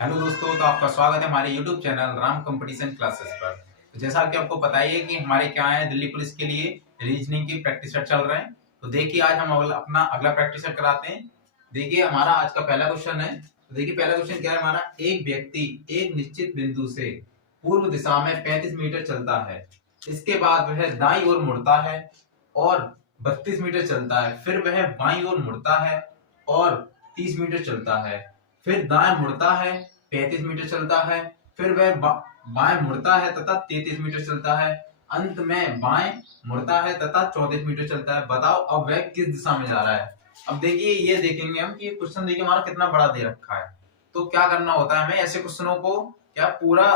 Hello दोस्तों, तो आपका स्वागत है हमारे YouTube channel Ram competition classes पर। तो जैसा कि आपको पता ही है कि हमारे क्या है, दिल्ली पुलिस के लिए रीजनिंग की प्रैक्टिस सेट चल रहे हैं। तो देखिए आज हम अपना अगला प्रैक्टिस सेट कराते हैं। देखिए हमारा आज का पहला क्वेश्चन है। तो देखिए पहला क्वेश्चन क्या है हमारा, एक व्यक्ति एक निश्चित बिंदु से पूर्व दिशा में 35 मीटर चलता है। इसके बाद वह दाईं ओर मुड़ता है और 32 मीटर चलता है। फिर वह बाईं ओर मुड़ता है और 30 मीटर चलता है। फिर दाएं मुड़ता है, 35 मीटर चलता है। फिर वह बाएं मुड़ता है तथा 33 मीटर चलता है। अंत में बाएं मुड़ता है तथा 34 मीटर चलता है। बताओ अब वह किस दिशा में जा रहा है। अब देखिए ये देखेंगे हम कि क्वेश्चन देखिए हमारा कितना बड़ा दे रखा है। तो क्या करना होता है, हमें ऐसे क्वेश्चनों को क्या पूरा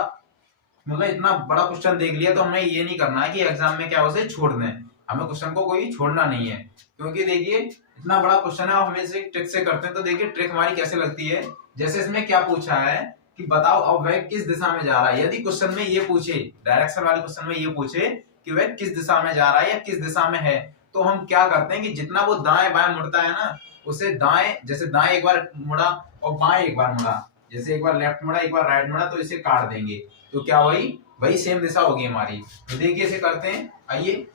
मतलब इतना बड़ा क्वेश्चन देख लिया तो हमें ये नहीं करना है कि एग्जाम में क्या उसे छोड़ दें। हमें क्वेश्चन को कोई छोड़ना नहीं है, क्योंकि देखिए इतना बड़ा क्वेश्चन है और हमें इसे ट्रिक से करते हैं। तो देखिए ट्रिक हमारी कैसे लगती है, जैसे इसमें क्या पूछा है कि बताओ अब वह किस दिशा में जा रहा है। यदि क्वेश्चन में ये पूछे, डायरेक्शन वाले क्वेश्चन में ये पूछे कि वह किस दिशा में जा रहा है या किस दिशा में है, तो हम क्या करते हैं कि जितना वो दाएं बाएं मुड़ता है ना, उसे दाएं, जैसे दाएं एक बार मुड़ा और बाएं एक बार मुड़ा, जैसे एक बार लेफ्ट मुड़ा एक बार राइट मुड़ा, तो इसे काट देंगे। तो क्या वही वही सेम दिशा होगी हमारी। तो देखिए इसे करते हैं। आइए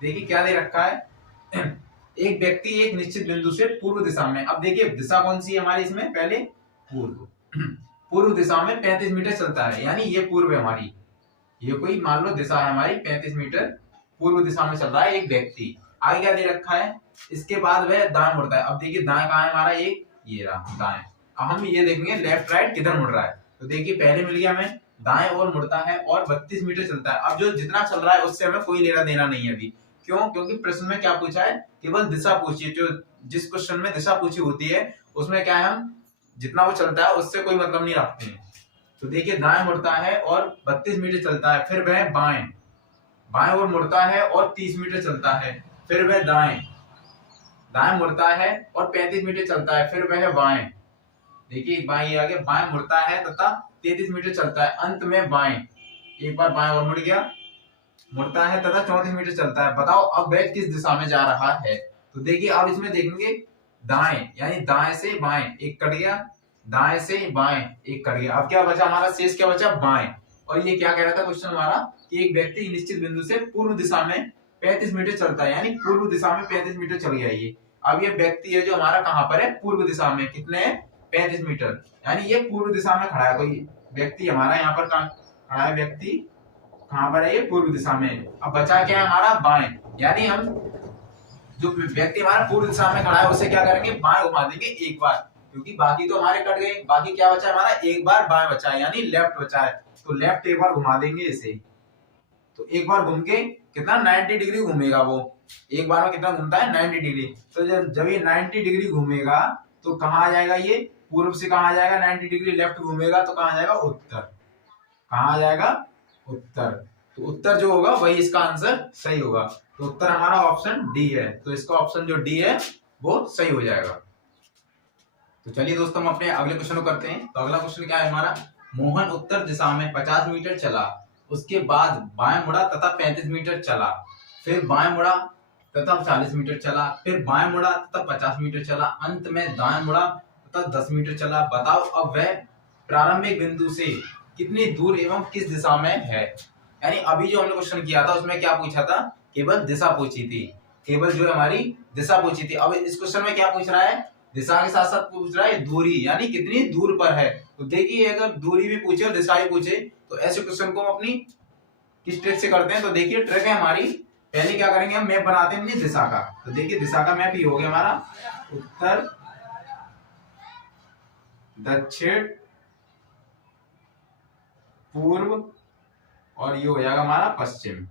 देखिए क्या दे रखा है। एक व्यक्ति एक निश्चित बिंदु से पूर्व दिशा में, अब देखिए दिशा कौन सी है हमारी इसमें, पहले पूर्व। पूर्व दिशा में 35 मीटर चलता है, यानी ये पूर्व है हमारी। ये कोई मान लो दिशा है हमारी, 35 मीटर पूर्व दिशा में चल रहा है एक व्यक्ति। आगे क्या दे रखा है, इसके बाद वह दाएं मुड़ता है। अब देखिए दाएं कहाँ है हमारा, एक ये रहा दाएं। अब हम ये देखेंगे लेफ्ट राइट किधर मुड़ रहा है। तो देखिए पहले मिल गया हमें दाएं ओर मुड़ता है और 32 मीटर चलता है। अब जो जितना चल रहा है उससे हमें कोई लेना देना नहीं है अभी। क्यों? क्योंकि प्रश्न में क्या पूछा है, केवल दिशा पूछी है। जो जिस क्वेश्चन में दिशा पूछी होती है उसमें क्या है, हम जितना वो चलता है उससे कोई मतलब नहीं रखते हैं। तो देखिए दाएं मुड़ता है और 32 मीटर चलता है। फिर वह बाएं बाएं ओर मुड़ता है और 30 मीटर चलता है। फिर वह दाएं दाएं मुड़ता है और 35 मीटर चलता है। फिर वह बाएं, देखिए बाएं आगे बाएं मुड़ता है तथा 33 मीटर चलता है। अंत में बाएं, एक बार बाएं और मुड़ गया, मुड़ता है तथा 34 मीटर चलता है। बताओ अब वह किस दिशा में जा रहा है। तो देखिए अब इसमें देखेंगे दाएं, यानी दाएं से बाएं एक कट गया, दाएं से बाएं एक कट गया। अब क्या बचा हमारा, शेष क्या बचा, बाएं। और ये क्या कह रहा था क्वेश्चन हमारा कि एक व्यक्ति निश्चित बिंदु से पूर्व दिशा में 35 मीटर चलता है, यानी पूर्व दिशा में 35 मीटर चल गया ये। अब ये व्यक्ति है जो हमारा कहां पर है, पूर्व दिशा में, कितने 35 मीटर, यानी ये पूर्व दिशा में खड़ा है। कोई व्यक्ति हमारा यहाँ पर खड़ा है, व्यक्ति कहां पर है, ये पूर्व दिशा में। अब बचा क्या है हमारा, बाएं, यानी हम जो व्यक्ति हमारा पूर्व दिशा में खड़ा है उसे क्या करेंगे, बाएं घुमा देंगे एक बार, क्योंकि बाकी तो हमारे कट गए। बाकी क्या बचा हमारा, एक बार बाएं बचा है, यानी लेफ्ट बचा है। तो लेफ्ट एक बार घुमा देंगे इसे। तो एक बार घूम के कितना 90 डिग्री घूमेगा वो, एक बार में कितना घूमता है 90 डिग्री। तो जब ये 90 डिग्री घूमेगा तो कहाँ आ जाएगा, ये पूर्व से कहाँ आ जाएगा, 90 डिग्री लेफ्ट घूमेगा तो कहाँ आ जाएगा, उत्तर। कहाँ आ जाएगा, उत्तर। तो उत्तर जो होगा वही इसका आंसर सही होगा। तो उत्तर हमारा ऑप्शन डी है। तो इसका ऑप्शन जो डी है वो सही हो जाएगा। तो चलिए दोस्तों हम अपने अगले क्वेश्चन को करते हैं। तो अगला क्वेश्चन क्या है हमारा, मोहन उत्तर दिशा में 50 मीटर चला, उसके बाद बाएं मुड़ा तथा 35 मीटर चला। फिर बाएं मुड़ा तथा 40 मीटर चला। फिर बाएं मुड़ा तथा 50 मीटर चला। अंत में दाएं मुड़ा तथा 10 मीटर चला। बताओ अब वह प्रारंभिक बिंदु से कितनी दूर एवं किस दिशा में है। यानी अभी जो हमने क्वेश्चन किया था उसमें क्या पूछा था, केवल दिशा पूछी थी, केवल जो हमारी दिशा पूछी थी। अब इस क्वेश्चन में क्या पूछ रहा है, दिशा के साथ साथ पूछ रहा है दूरी, यानी कितनी दूर पर है। तो देखिए अगर दूरी भी पूछे और दिशा भी पूछे तो ऐसे क्वेश्चन को हम अपनी किस ट्रिक से करते हैं। तो देखिए ट्रिक है हमारी, पहले क्या करेंगे, हम मैप बनाते हैं अपनी दिशा का। तो देखिए दिशा का मैप ये हो गया हमारा, उत्तर दक्षिण पूर्व और ये हो जाएगा हमारा पश्चिम।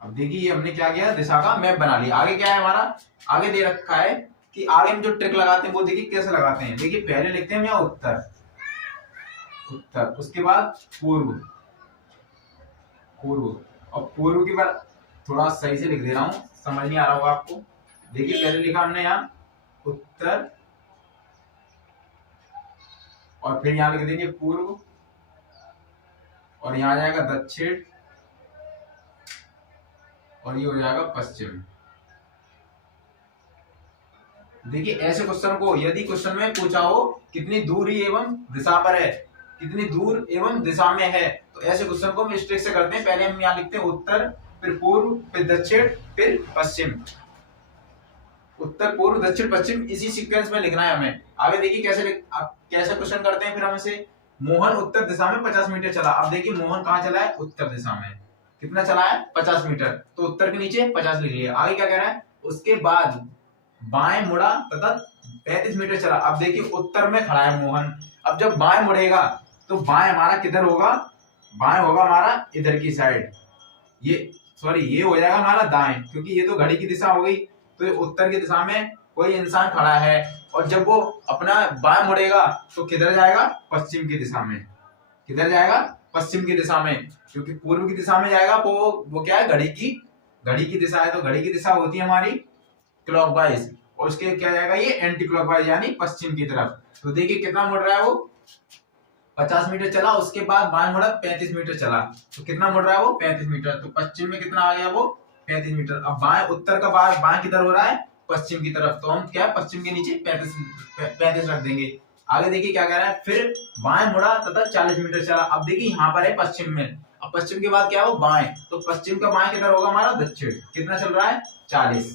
अब देखिए ये हमने क्या किया, दिशा का मैप बना लिया। आगे क्या है हमारा, आगे दे रखा है कि आगे हम जो ट्रिक लगाते हैं वो देखिए कैसे लगाते हैं। देखिए पहले लिखते हैं हम यहाँ उत्तर, उत्तर, उसके बाद पूर्व, पूर्व, और पूर्व के बाद थोड़ा सही से लिख दे रहा हूं, समझ नहीं आ रहा होगा आपको। देखिए पहले लिखा हमने यहाँ उत्तर और फिर यहाँ लिख देंगे पूर्व और यहाँ आ जाएगा दक्षिण और ये हो जाएगा पश्चिम। देखिए ऐसे क्वेश्चन को यदि क्वेश्चन में पूछा हो कितनी दूरी एवं दिशा पर है, कितनी दूर एवं दिशा में है, तो ऐसे क्वेश्चन को हम इस ट्रिक से करते हैं। पहले हम यहाँ लिखते हैं उत्तर, फिर पूर्व, फिर दक्षिण, फिर पश्चिम। उत्तर, पूर्व, दक्षिण, पश्चिम, इसी सीक्वेंस में लिखना है हमें। आगे देखिए कैसे क्वेश्चन करते हैं। फिर हम इसे, मोहन उत्तर दिशा में 50 मीटर चला। अब देखिए मोहन कहाँ चला है, उत्तर दिशा में। कितना चला है, 50 मीटर, तो उत्तर के नीचे 50 लिख लिया। आगे क्या कह रहा है, उसके बाद बाएं मुड़ा तथा 35 मीटर चला। अब देखिए उत्तर में खड़ा है मोहन, अब जब बाएं मुड़ेगा तो बाएं हमारा किधर होगा, बाएं होगा हमारा इधर की साइड, ये हो जाएगा हमारा दाएं, क्योंकि ये तो घड़ी की दिशा हो गई। तो ये उत्तर की दिशा में कोई इंसान खड़ा है, और जब वो अपना बाएं मुड़ेगा तो किधर जाएगा, पश्चिम की दिशा में। किधर जाएगा, पश्चिम की दिशा में, क्योंकि पूर्व की दिशा में जाएगा वो क्या है, घड़ी की दिशा है। तो घड़ी की दिशा होती है हमारी क्लॉकवाइज, और उसके क्या जाएगा, ये एंटी क्लॉकवाइज यानी पश्चिम की तरफ। तो देखिए कितना मुड़ रहा है वो, 50 मीटर चला, उसके बाद बाएं मुड़ा 35 मीटर चला, तो कितना मुड़ रहा है वो, 35 मीटर। तो पश्चिम में कितना आ गया वो, 35 मीटर। अब बाएं, उत्तर का बाएं किधर हो रहा है, पश्चिम की तरफ, तो हम क्या, पश्चिम के नीचे 35 रख देंगे। आगे देखिए क्या कह रहा है, फिर बाएं मुड़ा तथा 40 मीटर चला। अब देखिए यहाँ पर है पश्चिम में, अब पश्चिम के बाद क्या है वो बाएं, तो पश्चिम का बाएं किधर होगा हमारा, दक्षिण। कितना चल रहा है, 40।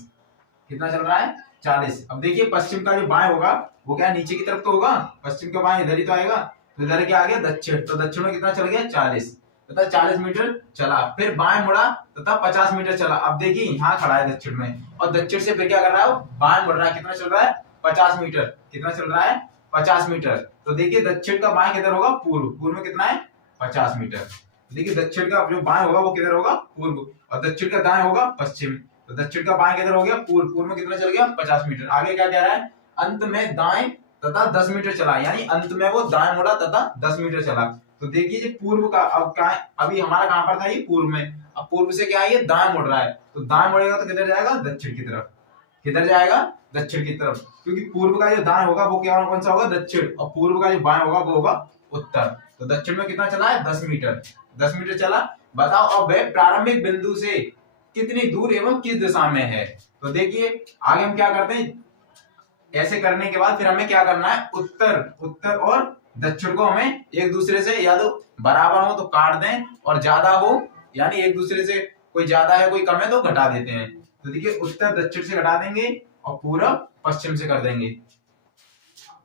कितना चल रहा है, 40। अब देखिए पश्चिम का जो बाएं होगा वो क्या, नीचे की तरफ तो होगा, पश्चिम का बाएं इधर ही तो आएगा, तो इधर क्या आ गया, दक्षिण। तो दक्षिण में कितना चल गया, 40 तथा 40 मीटर चला। फिर बाएं मुड़ा तथा 50 मीटर चला। अब देखिए यहाँ खड़ा है दक्षिण में, और दक्षिण से फिर क्या कर रहा है, बाएं मुड़ रहा है। कितना चल रहा है, 50 मीटर। कितना चल रहा है, 50 मीटर। तो देखिए दक्षिण का बाएं किधर होगा, पूर्व। पूर्व में कितना है, 50 मीटर। देखिए दक्षिण का जो बाएं होगा वो किधर होगा, पूर्व, और दक्षिण का दाएं होगा पश्चिम। तो दक्षिण का बाएं किधर हो गया, पूर्व। पूर्व में कितना चल गया, 50 मीटर। आगे क्या कह रहा है, अंत में दाएं तथा 10 मीटर चला, यानी अंत में वो दाएं मुड़ा तथा 10 मीटर चला। तो देखिए पूर्व का अब क्या, अभी हमारा कहां पर था, ये पूर्व में। अब पूर्व से क्या है, ये दाएं मुड़ रहा है, तो दाएं मुड़ेगा तो किधर जाएगा, दक्षिण की तरफ। किधर जाएगा, दक्षिण की तरफ, क्योंकि पूर्व का जो दाएं होगा वो क्या, कौन सा होगा, दक्षिण, और पूर्व का जो बाएं होगा वो होगा उत्तर। तो दक्षिण में कितना चला है, 10 मीटर। 10 मीटर चला। बताओ अब वह प्रारंभिक बिंदु से कितनी दूर एवं किस दिशा में है। तो देखिए आगे हम क्या करते हैं, ऐसे करने के बाद फिर हमें क्या करना है, उत्तर और दक्षिण को हमें एक दूसरे से या तो बराबर हो तो काट दें, और ज्यादा हो यानी एक दूसरे से कोई ज्यादा है कोई कम है तो घटा देते हैं। तो देखिए उत्तर दक्षिण से घटा देंगे और पूर्व पश्चिम से कर देंगे।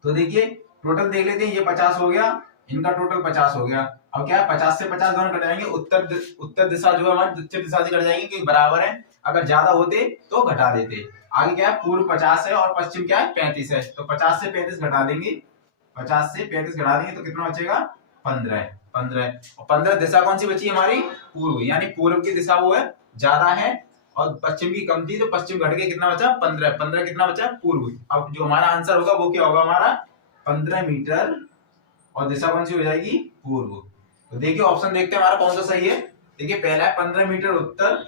तो देखिए टोटल देख लेते हैं, ये 50 हो गया, इनका टोटल 50 हो गया। अब क्या है, 50 से 50 दोनों कट जाएंगे, उत्तर दिशा जो है हमारी दक्षिण दिशा से कट जाएंगे, क्योंकि बराबर है। अगर ज्यादा होते तो घटा देते। आगे क्या है, पूर्व 50 है और पश्चिम क्या है, 35 है, तो 50 से 35 घटा देंगे। 50 से 35 घटा देंगे तो कितना बचेगा, 15। 15 और 15 दिशा कौन सी बची हमारी, पूर्व, यानी पूर्व की दिशा वो है ज्यादा है और पश्चिम की कम थी, तो पश्चिम घट के कितना बचा, 15। 15 कितना बचा, पूर्व। अब जो हमारा आंसर होगा वो क्या होगा हमारा, 15 मीटर, और दिशा कौन सी हो जाएगी, पूर्व। तो देखिए ऑप्शन देखते हैं हमारा कौन सा सही है। देखिए पहला है 15 मीटर उत्तर,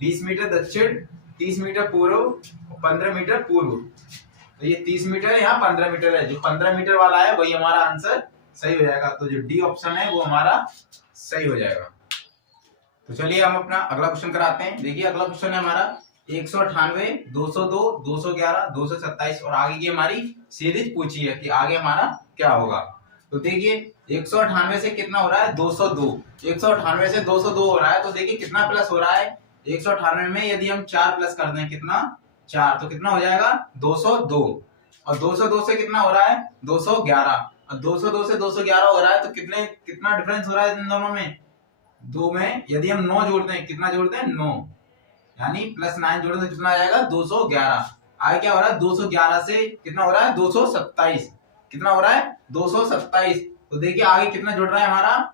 20 मीटर दक्षिण, 30 मीटर पूर्व और 15 मीटर पूर्व। तो ये 30 मीटर है, यहाँ 15 मीटर है, जो 15 मीटर वाला है वही हमारा आंसर सही हो जाएगा। तो जो डी ऑप्शन है वो हमारा सही हो जाएगा। तो चलिए हम अपना अगला क्वेश्चन कराते हैं। देखिए अगला क्वेश्चन है हमारा 198, 202, 211, 227, और आगे की हमारी सीरीज पूछी है कि आगे हमारा क्या होगा। तो देखिए 198 से कितना हो रहा है, 202। 198 से 202 हो रहा है, तो देखिए कितना प्लस हो रहा है, 198 में यदि हम 4 प्लस कर दें, कितना 4, तो कितना हो जाएगा 202। और 202 से कितना हो रहा है, 211, और 202 से 211 हो रहा है, तो कितना डिफरेंस हो रहा है इन दोनों में, दो में यदि हम 9 जोड़ते हैं, कितना जोड़ते हैं 9, यानी +9 जोड़ते हैं, कितना आ जाएगा 211। आगे क्या हो रहा है, 211 से कितना हो रहा है 227, कितना हो रहा है 227। तो देखिए आगे कितना जुड़ रहा है हमारा,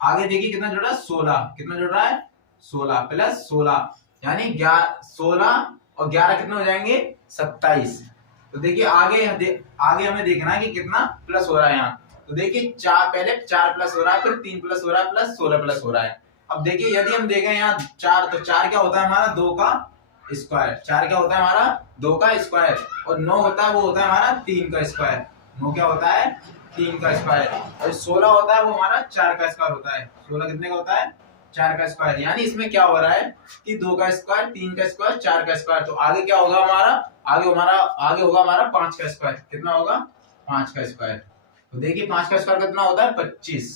आगे देखिए कितना जुड़ रहा है 16, कितना जुड़ रहा है 16 + 16, यानी 16 और 11 कितने हो जाएंगे 27। तो देखिए आगे हमें देखना है कि कितना प्लस हो रहा है यहाँ। तो देखिए 4, पहले 4 प्लस हो रहा है, फिर 3 प्लस हो रहा है, प्लस 16 प्लस हो रहा है। अब देखिए यदि हम देखें यहाँ 4, तो 4 क्या होता है हमारा 2 का स्क्वायर, 4 क्या होता है हमारा 2 का स्क्वायर, और 9 होता है वो होता है हमारा 3 का स्क्वायर। 9 क्या होता है 3 का स्क्वायर, और 16 होता है वो हमारा 4 का स्क्वायर होता है। 16 कितने का होता है 4 का स्क्वायर, यानी इसमें क्या हो रहा है कि 2 का स्क्वायर, 3 का स्क्वायर, 4 का स्क्वायर। तो आगे क्या होगा हमारा, आगे होगा हमारा 5 का स्क्वायर। कितना होगा, 5 का स्क्वायर। तो देखिए 5 का स्क्वायर कितना होता है, 25।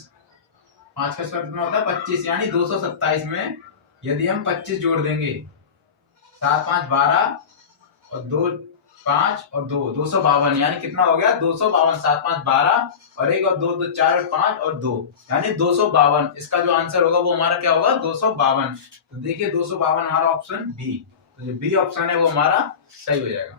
5 का स्क्वायर कितना होता है, 25, यानी 227 में यदि हम 25 जोड़ देंगे, 7 5 12 और 2 5 और 2 252, यानी कितना हो गया 252। 7 5 12 और 1 और 2 2 4 5 और 2, यानी 252। इसका जो आंसर होगा वो हमारा क्या होगा, 252। तो देखिए 252 हमारा ऑप्शन बी, तो जो बी ऑप्शन है वो हमारा सही हो जाएगा।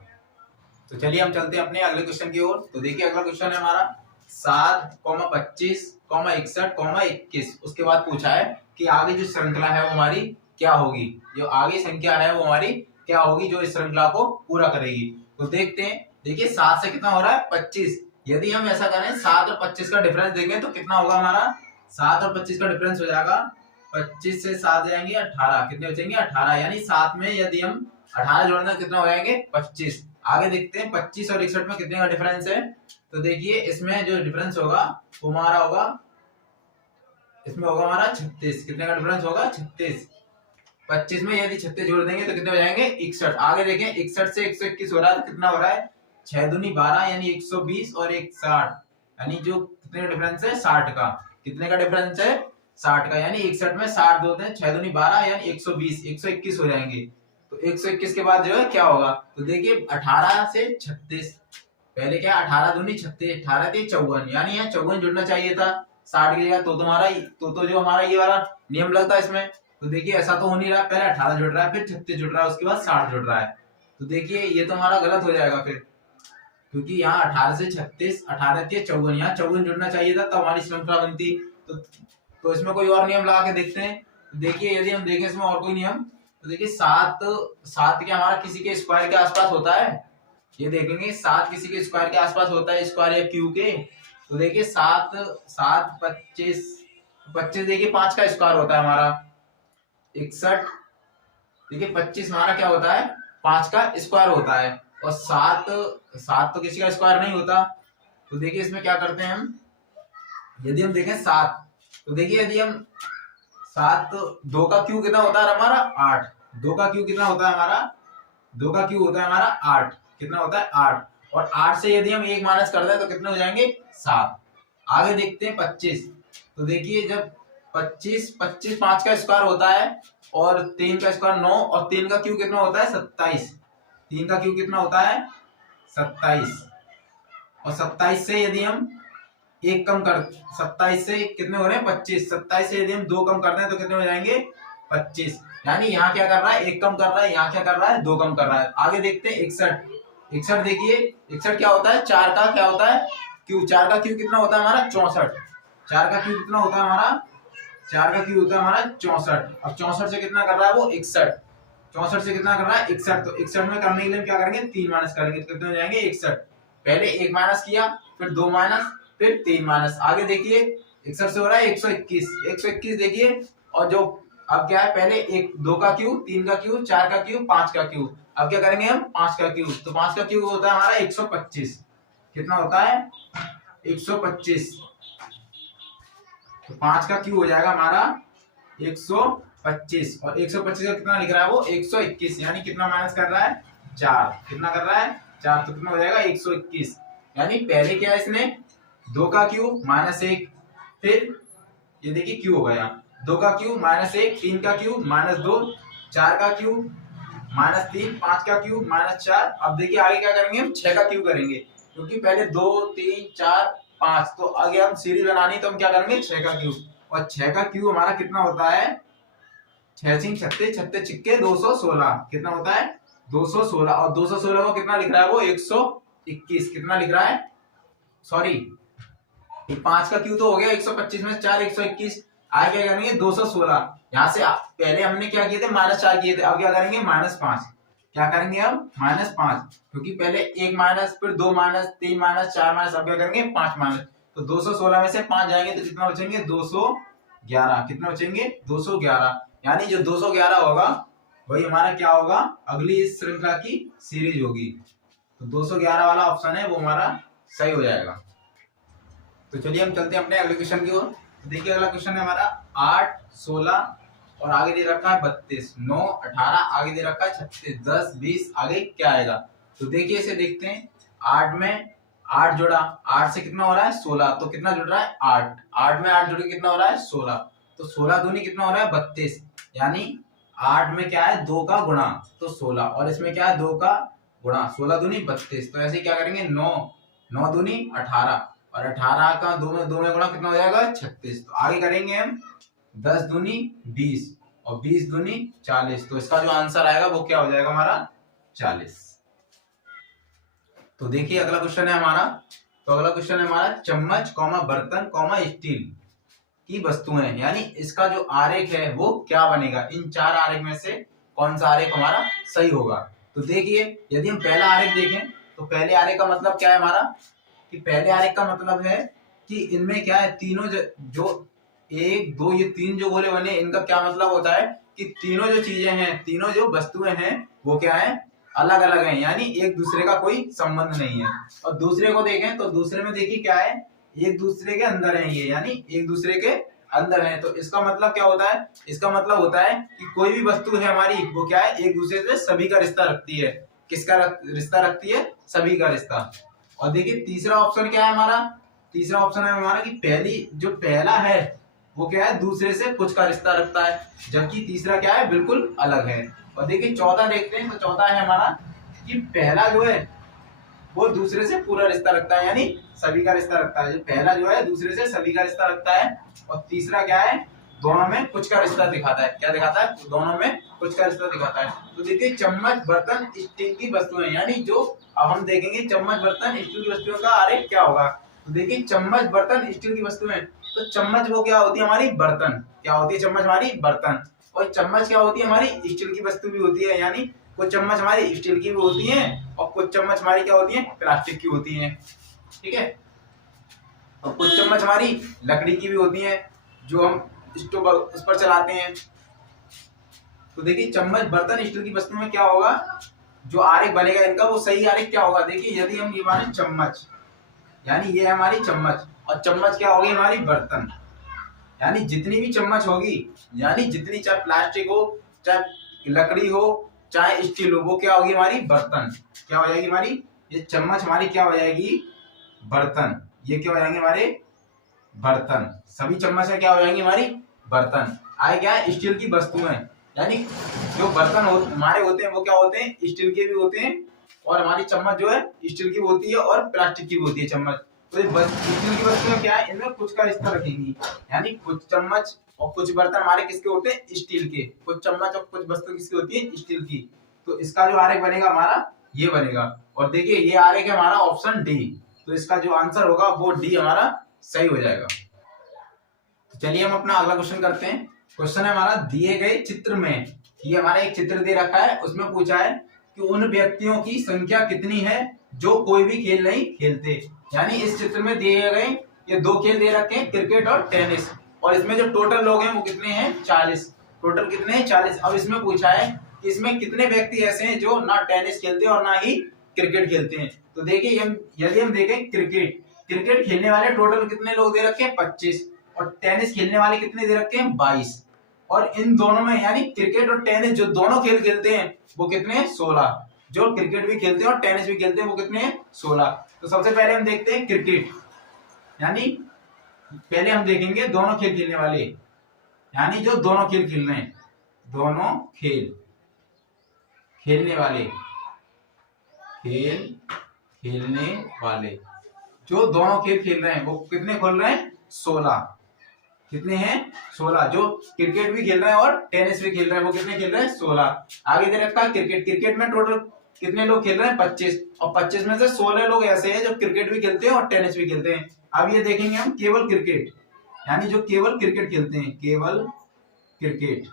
तो चलिए हम चलते हैं अपने अगले क्वेश्चन की ओर। तो देखिए अगला क्वेश्चन है हमारा 7, 25, 61, 21। उसके बाद पूछा है कि आगे जो श्रृंखला है वो हमारी क्या होगी, जो आगे संख्या है वो हमारी क्या होगी जो इस श्रृंखला को पूरा करेगी। तो देखते हैं, देखिए 7 से कितना हो रहा है, 25। यदि हम ऐसा करें 7 और 25 का डिफरेंस देखें तो कितना होगा हमारा, 7 और 25 का डिफरेंस हो जाएगा 25 से 7 जाएंगे 18, कितने बचेंगे 18, यानी 7 में यदि हम 18 जोड़ना कितना हो जाएंगे 25। आगे देखते हैं 25 और 61 में कितने का डिफरेंस है। तो देखिए इसमें जो डिफरेंस होगा वो हमारा होगा, इसमें होगा हमारा 36। कितने का डिफरेंस होगा, 36। 25 में यदि 36 जोड़ देंगे तो कितने हो जाएंगे 61। आगे देखें 61 से 121 हो रहा है तो कितना हो रहा है, 6 दूनी 12, यानी 120 और 1 60, यानी जो कितने का डिफरेंस है 60 का। कितने का डिफरेंस है 60 का, यानी 61 में 60 जोड़ते हैं, 6 दूनी 12 यानी 120, 121 हो जाएंगे। तो 121 के बाद जो है क्या होगा, तो देखिए 18 से 36, पहले क्या 18 दूनी 36, 18 थे 54, यानी यहाँ 54 जुड़ना चाहिए था 60 की जगह। तो तुम्हारा तो जो हमारा ये वाला नियम लगता है इसमें, तो देखिए ऐसा तो हो नहीं रहा, पहले 18 जुड़ रहा है, फिर 36 जुड़ रहा है, उसके बाद 60 जुड़ रहा है। तो देखिए ये तो हमारा गलत हो जाएगा फिर, क्योंकि यहाँ 18 से 36, 18 थे 54, यहाँ 54 जुड़ना चाहिए था तब हमारी श्रृंखला बनती। तो इसमें कोई और नियम लगा के देखते हैं। तो देखिए यदि हम देखें इसमें और कोई नियम, तो देखिए 7 क्या हमारा किसी के स्क्वायर के आसपास होता है, ये देखेंगे 7 किसी के स्क्वायर के आसपास होता है, स्क्वायर या क्यू के। तो देखिए 7 7 25, 25 देखिए 5 का स्क्वायर होता है हमारा 61। देखिए 25 हमारा क्या होता है, 5 का स्क्वायर होता है, और 7 तो किसी का स्क्वायर नहीं होता। तो देखिए इसमें क्या करते हैं हम, यदि हम देखें 7, तो देखिए यदि हम 7 2 का क्यू कितना होता है हमारा 8, 2 का क्यू कितना होता है हमारा, 2 का क्यू होता है हमारा 8, कितना होता है 8, और 8 से यदि हम 1 माइनस कर दें तो कितने हो जाएंगे 7। आगे देखते हैं 25, तो देखिए जब 25 5 का स्क्वायर होता है और 3 का स्क्वायर 9, और 3 का क्यू कितना होता है 27, 3 का क्यू कितना होता है 27, और 27 से यदि हम एक कम कर, 27 से कितने हो रहे हैं 25, 27 से यदि हम 2 कम कर दें तो कितने हो जाएंगे 25, यानी यहाँ क्या कर रहा है 1 कम कर रहा है, यहाँ क्या कर रहा है 2 कम कर रहा है। आगे देखते हैं 61, 61 देखिए 61 क्या होता है 4 का क्या होता है क्यू, 4 का क्यू कितना होता है हमारा 64, 4 का क्यू कितना होता है हमारा, 4 का क्यू होता है हमारा 64। अब 64 से कितना कर रहा है वो 61, 64 से कितना कर रहा है 61, तो 61 में करने के लिए क्या करेंगे 3 माइनस करेंगे तो कितने हो जाएंगे 61। पहले 1 माइनस किया, फिर 2 माइनस, फिर 3 माइनस। आगे देखिए 61 से हो रहा है 121, 121 देखिए, और जो अब क्या है पहले 2 का क्यू, 3 का क्यू, 4 का क्यू, 5 का क्यू, अब क्या करेंगे हम 5 का क्यू, तो 5 का क्यू होता है हमारा 125, कितना होता है 125, तो 5 का क्यू हो जाएगा हमारा 125, और 125 का कितना लिख रहा है वो 121, यानी कितना माइनस कर रहा है 4, कितना कर रहा है 4, तो कितना हो जाएगा 121। यानी पहले क्या है इसने 2 का क्यू माइनस 1, फिर ये देखिए क्यू हो गया 2 का क्यू माइनस 1, 3 का क्यू माइनस 2, 4 का क्यू माइनस 3, 5 का क्यू माइनस 4। अब देखिए आगे क्या करेंगे हम 6 का क्यू करेंगे, क्योंकि पहले 2 3 4 5, तो आगे हम सीरीज बनानी तो हम क्या करेंगे 6 का क्यू, और 6 का क्यू हमारा कितना होता है 6 सिंह 36, 36 छिक्के 216, कितना होता है 216, और 216 को कितना लिख रहा है वो 121, कितना लिख रहा है सॉरी 5 का क्यू तो हो गया 125 में 4 121, आगे क्या करेंगे 216, यहाँ से पहले हमने क्या किए थे -4 किए थे, अब क्या करेंगे -5, क्या करेंगे हम -5, क्योंकि पहले 1 माइनस, फिर 2 माइनस, 3 माइनस, 4 माइनस, अब क्या करेंगे 5 माइनस, तो 216 में से 5 जाएंगे तो कितना बचेंगे 211, कितना बचेंगे 211, यानी जो 211 होगा वही हमारा क्या होगा अगली इस श्रृंखला की सीरीज होगी। तो 211 वाला ऑप्शन है वो हमारा सही हो जाएगा। तो चलिए हम चलते हैं अपने अगले क्वेश्चन की ओर। तो देखिए अगला क्वेश्चन है हमारा 8 16 और आगे दे रखा है 32, 9 18 आगे दे रखा है 36, 10 20 आगे क्या आएगा। तो देखिए इसे देखते हैं। 8 में 8 जोड़ा, 8 से कितना हो रहा है 16, तो कितना जुड़ रहा है 8, 8 में 8 जुड़ के कितना हो रहा है 16, तो 16 दूनी कितना हो रहा है 32, यानी 8 में क्या है 2 का गुणा तो 16, और इसमें क्या है 2 का गुणा, 16 दूनी 32, तो ऐसे क्या करेंगे 9 9 दूनी 18 और 18 का 2 में गुणा कितना हो जाएगा 36, तो आगे करेंगे हम 10 दूनी 20 और 20 दूनी 40, तो इसका जो आंसर आएगा वो क्या हो जाएगा हमारा 40। तो देखिए अगला क्वेश्चन है हमारा, तो अगला क्वेश्चन है हमारा चम्मच कॉमा बर्तन कॉमा स्टील की वस्तुएं, यानी इसका जो आरेख है वो क्या बनेगा, इन चार आरेख में से कौन सा आरेख हमारा सही होगा। तो देखिए यदि हम पहला आरेख देखें तो पहले आरेख का मतलब क्या है हमारा, कि पहले आरेख का मतलब है कि इनमें क्या है तीनों जो 1 2 ये 3 जो गोले बने, इनका क्या मतलब होता है कि तीनों जो चीजें हैं, तीनों जो वस्तुएं हैं वो क्या है अलग अलग हैं, यानी एक दूसरे का कोई संबंध नहीं है। और दूसरे को देखें तो दूसरे में देखिए क्या है, एक दूसरे के अंदर है ये, यानी एक दूसरे के अंदर है। तो इसका मतलब क्या होता है, इसका मतलब होता है कि कोई भी वस्तु है हमारी वो क्या है एक दूसरे से सभी का रिश्ता रखती है। किसका रिश्ता रखती है, सभी का रिश्ता। और देखिए तीसरा ऑप्शन क्या है हमारा, तीसरा ऑप्शन है हमारा कि पहली जो पहला है वो क्या है दूसरे से कुछ का रिश्ता रखता है, जबकि तीसरा क्या है बिल्कुल अलग है। और देखिए चौथा देखते हैं, तो चौथा है हमारा कि पहला जो है वो दूसरे से पूरा रिश्ता रखता है, यानी सभी का रिश्ता रखता है। जो पहला जो है दूसरे से सभी का रिश्ता रखता है, और तीसरा क्या है दोनों में कुछ का रिश्ता दिखाता है। क्या दिखाता है, दोनों में कुछ का रिश्ता दिखाता है। तो देखिए चम्मच बर्तन स्टील की वस्तुएं, यानी जो अब हम देखेंगे चम्मच बर्तन स्टील की वस्तुओं का आरेख क्या होगा। तो देखिए चम्मच बर्तन स्टील की वस्तुएं, तो चम्मच वो क्या होती है हमारी बर्तन, क्या होती है चम्मच हमारी बर्तन, और चम्मच क्या होती है हमारी स्टील की वस्तु भी होती है, यानी कुछ चम्मच हमारी स्टील की भी होती हैं और कुछ चम्मच हमारी क्या होती हैं प्लास्टिक की होती हैं, ठीक है। और कुछ चम्मच हमारी लकड़ी की भी होती हैं जो हम स्टोव उस पर चलाते हैं। तो देखिए चम्मच बर्तन स्टील की वस्तु में क्या होगा, जो आरेख बनेगा इनका वो सही आरेख क्या होगा। देखिए यदि हम ये माने चम्मच, यानी ये हमारी चम्मच, और चम्मच क्या होगी हमारी बर्तन, यानी जितनी भी चम्मच होगी, यानी जितनी चाहे प्लास्टिक हो चाहे लकड़ी हो चाहे स्टील हो, वो क्या होगी हमारी बर्तन, क्या हो जाएगी हमारी ये चम्मच हमारी क्या हो जाएगी बर्तन, ये क्या हो जाएंगे हमारे बर्तन, सभी चम्मच क्या हो जाएंगी हमारी बर्तन। आए क्या है स्टील की वस्तुएं, यानी जो बर्तन हमारे होते हैं वो क्या होते हैं स्टील के भी होते हैं, और हमारी चम्मच जो है स्टील की होती है और प्लास्टिक की होती है चम्मच। तो स्टील की वस्तुएं क्या है इनमें कुछ का रिश्ता रखेंगी, यानी कुछ चम्मच और कुछ बर्तन हमारे किसके होते हैं स्टील के, कुछ चम्मच और कुछ वस्तु किसकी होती है स्टील की। तो इसका जो आरेख बनेगा हमारा ये बनेगा। और देखिए ये आरेख है हमारा ऑप्शन डी, तो इसका जो आंसर होगा वो डी हमारा सही हो जाएगा। तो चलिए हम अपना अगला क्वेश्चन करते हैं। क्वेश्चन है हमारा दिए गए चित्र में, ये हमारा एक चित्र दे रखा है, उसमें पूछा है कि उन व्यक्तियों की संख्या कितनी है जो कोई भी खेल नहीं खेलते, यानी इस चित्र में दिए गए ये दो खेल दे रखे हैं क्रिकेट और टेनिस, और इसमें जो टोटल लोग हैं वो कितने हैं 40, टोटल कितने हैं 40। अब इसमें पूछा है कि इसमें कितने व्यक्ति ऐसे हैं जो ना टेनिस खेलते हैं और ना ही क्रिकेट खेलते हैं। तो देखिए यदि हम देखें क्रिकेट, क्रिकेट खेलने वाले टोटल कितने लोग दे रखे हैं 25, और टेनिस खेलने वाले कितने दे रखे हैं 22, और इन दोनों में यानी क्रिकेट और टेनिस जो दोनों खेल खेलते हैं वो कितने हैं 16, जो क्रिकेट भी खेलते हैं और टेनिस भी खेलते हैं वो कितने हैं 16। तो सबसे पहले हम देखते हैं क्रिकेट, यानी पहले हम देखेंगे दोनों खेल खेलने वाले, यानी जो दोनों खेल खेल रहे हैं, दोनों खेल खेलने वाले, खेल खेलने वाले जो दोनों खेल खेल रहे हैं वो कितने खेल रहे हैं 16, कितने हैं 16, जो क्रिकेट भी खेल रहे हैं और टेनिस भी खेल रहे हैं वो कितने खेल रहे हैं 16। आगे दे रखा है क्रिकेट, क्रिकेट में टोटल कितने लोग खेल रहे हैं 25, और 25 में से 16 लोग ऐसे हैं जो क्रिकेट भी खेलते हैं और टेनिस भी खेलते हैं। अब ये देखेंगे हम केवल क्रिकेट, यानी जो केवल क्रिकेट खेलते हैं, केवल क्रिकेट,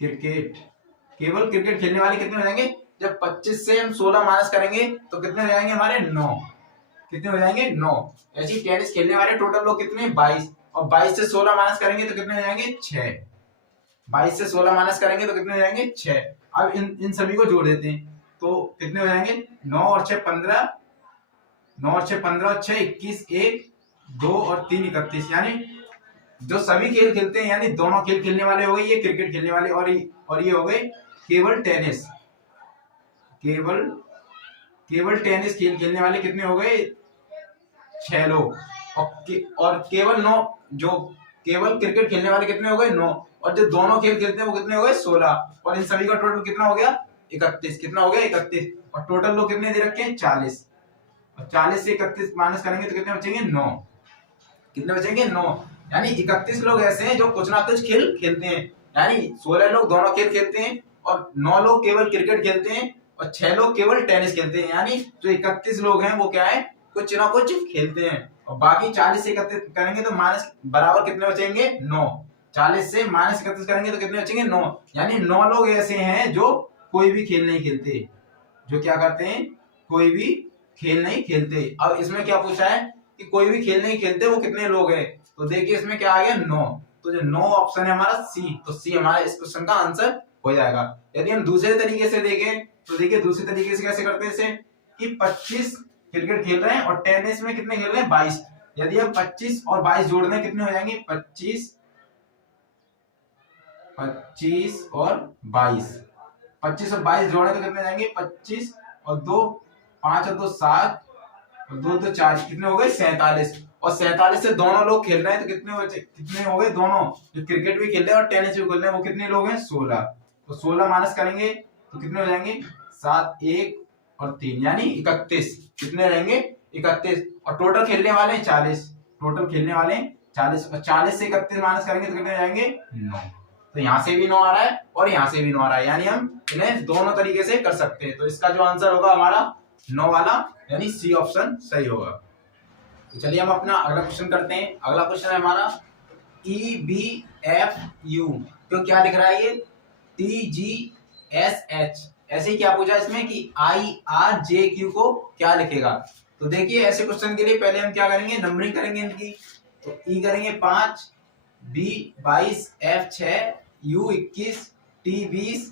क्रिकेट केवल क्रिकेट खेलने वाले कितने हो जाएंगे, जब 25 से हम 16 माइनस करेंगे तो कितने हो जाएंगे हमारे 9, कितने हो जाएंगे 9। ऐसे टेनिस खेलने वाले टोटल लोग कितने 22, और 22 से 16 माइनस करेंगे तो कितने हो जाएंगे 6, 22 से 16 माइनस करेंगे तो कितने हो जाएंगे 6। अब इन सभी को जोड़ देते हैं तो कितने हो जाएंगे 9 और 6 15, 9 और 6 15 और 6 21, 1 2 और 3 31, यानी जो सभी खेल खेलते हैं, यानी दोनों खेल खेलने वाले हो गए, ये क्रिकेट खेलने वाले, और ये हो गए केवल टेनिस। केवल टेनिस खेल खेलने वाले कितने हो गए? 6 लोग। और केवल 9, जो केवल क्रिकेट खेलने वाले कितने हो गए? 9। और जो दोनों खेल खेलते हैं वो कितने हो गए? 16। और इन सभी का टोटल कितना हो गया? 31। कितना हो गया? 31। और टोटल लोग कितने दे रखे हैं? 40। और 40 से 31 माइनस करेंगे तो कितने बचेंगे? 9। कितने बचेंगे? 9। यानी 31 लोग ऐसे हैं जो कुछ ना कुछ खेल खेलते हैं। यानी 16 लोग दोनों खेल खेलते हैं, और 9 लोग केवल क्रिकेट खेलते हैं, और 6 लोग केवल टेनिस खेलते हैं। यानी जो 31 लोग हैं वो क्या है? कुछ ना कुछ खेलते हैं। और बाकी 40 से 31 करेंगे तो माइनस बराबर कितने बचेंगे? 9। 40 से माइनस 31 करेंगे तो कितने बचेंगे? 9। यानी 9 लोग ऐसे हैं जो कोई भी खेल नहीं खेलते। जो क्या करते हैं? कोई भी खेल नहीं खेलते। अब इसमें क्या पूछा है कि कोई भी खेल नहीं खेलते, वो कितने लोग हैं? तो देखिए इसमें क्या आ गया? 9। तो जो 9 ऑप्शन है हमारा सी, तो सी हमारा इस क्वेश्चन का आंसर हो जाएगा। यदि हम दूसरे तरीके से देखें तो देखिए दूसरे तरीके से कैसे करते हैं इसे, कि 25 क्रिकेट खेल रहे हैं और टेनिस में कितने खेल रहे हैं? 22। यदि हम 25 और 22 जोड़ दें कितने हो जाएंगे? 25 और 22। 25 और 22 जोड़े तो कितने हो जाएंगे? 25 और 2, 5 और 2 7, और 2 2 4, कितने हो गए? 47। और 47 से दोनों लोग खेल रहे हैं तो कितने बचे? कितने हो गए? दोनों जो क्रिकेट भी खेल रहे हैं और टेनिस भी खेल रहे हैं वो कितने लोग हैं? 16। तो 16 माइनस करेंगे तो कितने हो जाएंगे? 7 1 और 3, यानी 31। कितने रहेंगे? 31। और टोटल खेलने वाले हैं 40। टोटल खेलने वाले 40, और 40 से 31 माइनस करेंगे तो कितने हो जाएंगे? 9। तो यहाँ से भी 9 आ रहा है और यहाँ से भी 9 आ रहा है, यानी हम इन्हें दोनों तरीके से कर सकते हैं। तो इसका जो आंसर होगा हमारा 9 वाला, यानी सी ऑप्शन सही होगा। तो चलिए हम अपना अगला क्वेश्चन करते हैं। अगला क्वेश्चन है हमारा EBFU। तो क्या लिख रहा है ये? TGSH। ऐसे ही क्या पूछा इसमें कि IRJQ को क्या लिखेगा? तो देखिए ऐसे क्वेश्चन के लिए पहले हम क्या करेंगे? नंबरिंग करेंगे इनकी। तो E करेंगे 5, B 22, F 6, U 21, T 20,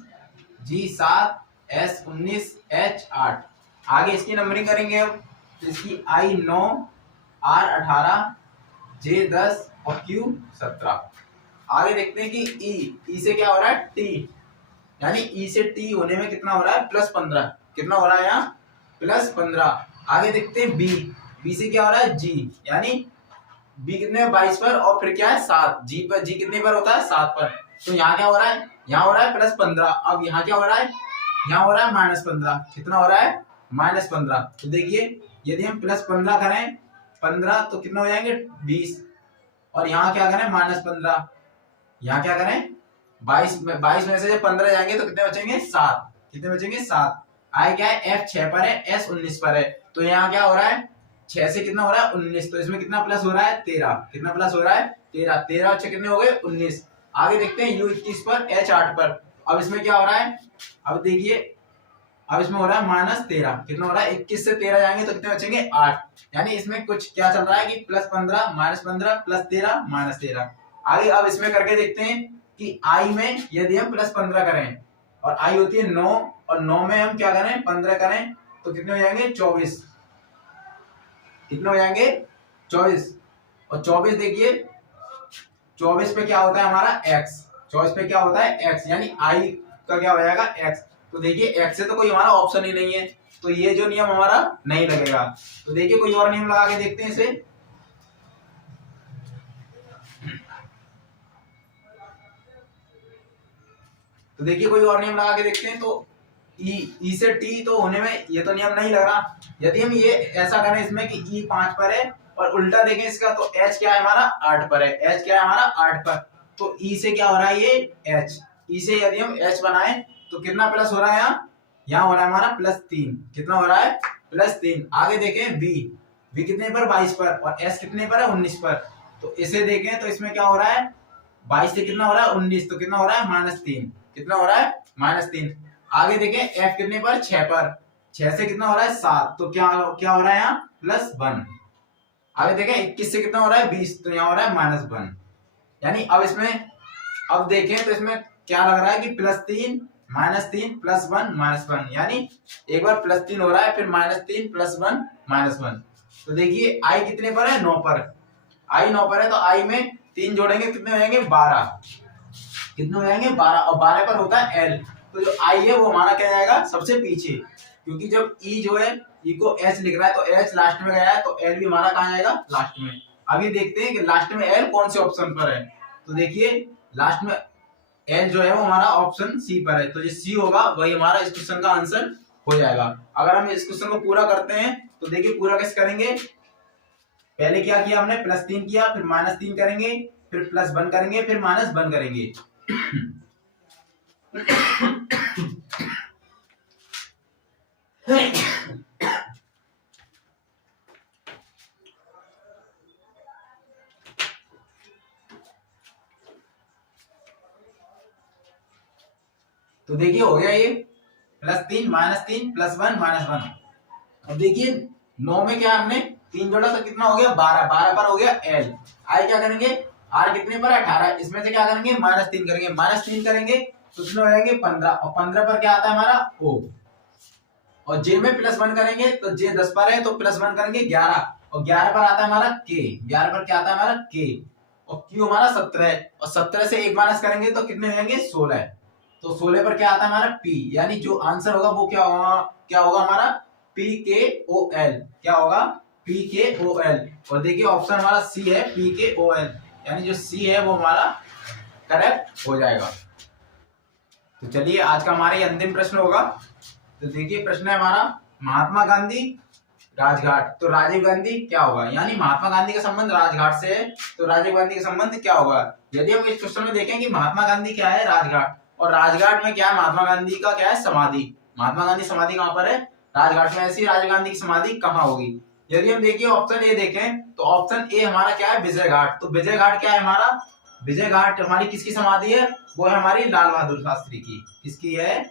G 7, S 19, H 8। आगे इसकी नंबरिंग करेंगे अब। तो इसकी I 9, R 18, J 10 और Q 17। आगे देखते हैं कि E से क्या हो रहा है? T, यानी E से T होने में कितना हो रहा है? +15। कितना हो रहा है यहाँ? +15। आगे देखते हैं B से क्या हो रहा है? G, यानी B कितने 22 पर, और फिर क्या है? 7। G कितने पर होता है? 7 पर। तो यहाँ क्या हो रहा है? यहाँ हो रहा है +15। अब यहाँ क्या हो रहा है? यहाँ हो रहा है -15। कितना हो रहा है? -15। तो देखिए यदि हम +15 करें 15 तो कितना हो जाएंगे? 20। और यहाँ क्या करें? -15। यहाँ क्या करें? 22 में से जब 15 जाएंगे तो कितने बचेंगे? 7। कितने बचेंगे? 7। आए क्या है? F 6 पर है, S 19 पर है। तो यहाँ क्या हो रहा है? 6 से कितना हो रहा है? 19। तो इसमें कितना प्लस हो रहा है? 13। कितना प्लस हो रहा है? 13। 13 और 6 कितने हो गए? 19। आगे देखते हैं U 21 पर, H 8 पर। अब इसमें क्या हो रहा है? अब देखिए अब इसमें हो रहा है -13। कितना हो रहा है? 21 से 13 जाएंगे तो कितने बचेंगे? 8। यानी इसमें कुछ क्या चल रहा है कि +15 -15 +13 -13। आगे अब इसमें करके देखते हैं कि I में यदि हम +15 करें, और I होती है 9, और 9 में हम क्या करें? 15 करें तो कितने हो जाएंगे? 24। कितने हो जाएंगे? 24। और 24 देखिए 24 पे क्या होता है हमारा? X। 24 पे क्या होता है? X, यानी I का क्या हो जाएगा? X। तो देखिए X से तो कोई हमारा ऑप्शन ही नहीं है, तो ये जो नियम हमारा नहीं लगेगा। तो देखिए कोई और नियम लगा के देखते हैं इसे। तो देखिए कोई और नियम लगा के देखते हैं। तो E से T तो होने में ये तो नियम नहीं लग रहा। यदि हम ये ऐसा करें इसमें कि E 5 पर है, और उल्टा देखें इसका, तो H क्या है हमारा? 8 पर है। H क्या है हमारा? 8 पर। तो E से क्या हो रहा है? ये H। E से यदि हम H बनाएं तो कितना प्लस हो रहा है यहाँ? यहाँ हो रहा है हमारा +3। कितना हो रहा है? +3। आगे देखें B कितने पर? 22 पर। और S कितने पर है? 19 पर। तो इसे देखें तो इसमें क्या हो रहा है? 22 से कितना हो रहा है? 19। तो कितना हो रहा है? -3। कितना हो रहा है? -3। आगे देखें F कितने पर? 6 पर। 6 से कितना हो रहा है? 7। तो क्या हो रहा है यहाँ? +1। आगे देखें 21 से कितना हो रहा है? 20। तो यहाँ हो रहा है -1। यानी अब इसमें अब देखें तो इसमें क्या लग रहा है कि +3 -3 +1 -1, यानी एक बार +3 हो रहा है, फिर -3 +1 -1। तो देखिए I कितने पर है? 9 पर। I 9 पर है, तो I में 3 जोड़ेंगे कितने हो जाएंगे 12, कितने हो जाएंगे 12, और 12 पर होता है L, तो जो I है वो हमारा क्या जाएगा सबसे पीछे, क्योंकि जब E जो है E को H लिख रहा है तो H लास्ट में गया है, तो L भी हमारा कहाँ जाएगा लास्ट में। अभी देखते हैं कि लास्ट में L कौन से ऑप्शन पर है, तो देखिए लास्ट में L जो है वो हमारा ऑप्शन C पर है, तो जो C होगा वही हमारा इस क्वेश्चन का आंसर हो जाएगा। अगर हम इस क्वेश्चन को पूरा करते हैं तो देखिए पूरा कैसे करेंगे, पहले क्या किया हमने +3 किया, फिर -3 करेंगे, फिर +1 करेंगे, फिर -1 करेंगे। तो देखिए हो गया ये +3 -3 +1 -1। अब देखिए 9 में क्या हमने 3 जोड़ा तो कितना हो गया 12, 12 पर हो गया L, आई क्या करेंगे R कितने पर 18, इसमें से क्या करेंगे -3 करेंगे, -3 करेंगे तो कितने हो जाएंगे 15, और 15 पर क्या आता है हमारा O, और J में +1 करेंगे तो J 10 पर है तो +1 करेंगे 11, और 11 पर आता है हमारा K, 11 पर क्या आता है हमारा K, और Q हमारा 17 है, और 17 से 1 माइनस करेंगे तो कितने हो जाएंगे 16, तो 16 पर क्या आता है हमारा P, यानी जो आंसर होगा वो क्या होगा हमारा PKOL, क्या होगा PKOL। और देखिए ऑप्शन हमारा C है PKOL, यानी जो C है वो हमारा करेक्ट हो जाएगा। तो चलिए आज का हमारा ये अंतिम प्रश्न होगा। तो देखिए प्रश्न है हमारा महात्मा गांधी राजघाट, तो राजीव गांधी क्या होगा, यानी महात्मा गांधी का संबंध राजघाट से है, तो राजीव गांधी का संबंध क्या होगा। यदि हम इस क्वेश्चन में देखें कि महात्मा गांधी क्या है राजघाट, और राजघाट में क्या है महात्मा गांधी का क्या है समाधि, महात्मा गांधी समाधि कहां पर है राजघाट में, ऐसी राजीव गांधी की समाधि कहां होगी। यदि हम देखिए ऑप्शन ए देखें तो ऑप्शन ए हमारा क्या है विजय घाट, तो विजय घाट क्या है हमारा, विजय घाट हमारी किसकी समाधि है, वो है हमारी लाल बहादुर शास्त्री की, किसकी है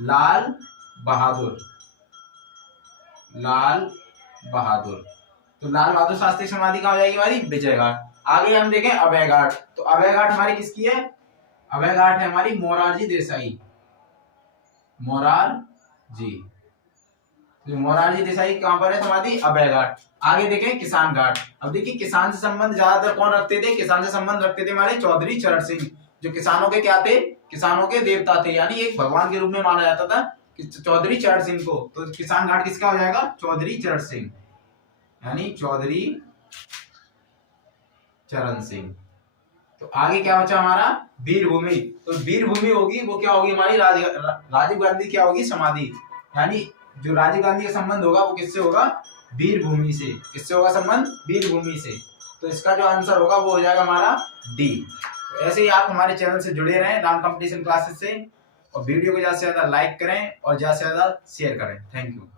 लाल बहादुर, लाल बहादुर, तो लाल बहादुर शास्त्री समाधि कहां हो जाएगी हमारी विजय घाट। आगे हम देखें अभय घाट, तो अभय घाट हमारी किसकी है, अभय घाट है हमारी मोरारजी देसाई, मोरारजी, तो मोरारजी देसाई कहां पर है समाधि अभय घाट। आगे देखें किसान घाट, अब देखिए किसान से संबंध ज्यादातर कौन रखते थे, किसान से संबंध रखते थे हमारे चौधरी चरण सिंह, जो किसानों के क्या थे, किसानों के देवता थे, यानी एक भगवान के रूप में माना जाता था चौधरी चरण सिंह को, तो किसान घाट किसका हो जाएगा चौधरी चरण सिंह, यानी चौधरी चरण सिंह। तो आगे क्या बचा हमारा वीरभूमि, तो वीरभूमि होगी वो क्या होगी हमारी राजीव गांधी क्या होगी समाधि, यानी जो राजीव गांधी का संबंध होगा वो किससे होगा वीरभूमि से, किससे होगा संबंध वीरभूमि से, तो इसका जो आंसर होगा वो हो जाएगा हमारा डी। तो ऐसे ही आप हमारे चैनल से जुड़े रहें राम कंपटीशन क्लासेस से, और वीडियो को ज्यादा से ज्यादा लाइक करें और ज्यादा से ज्यादा शेयर करें। Thank you.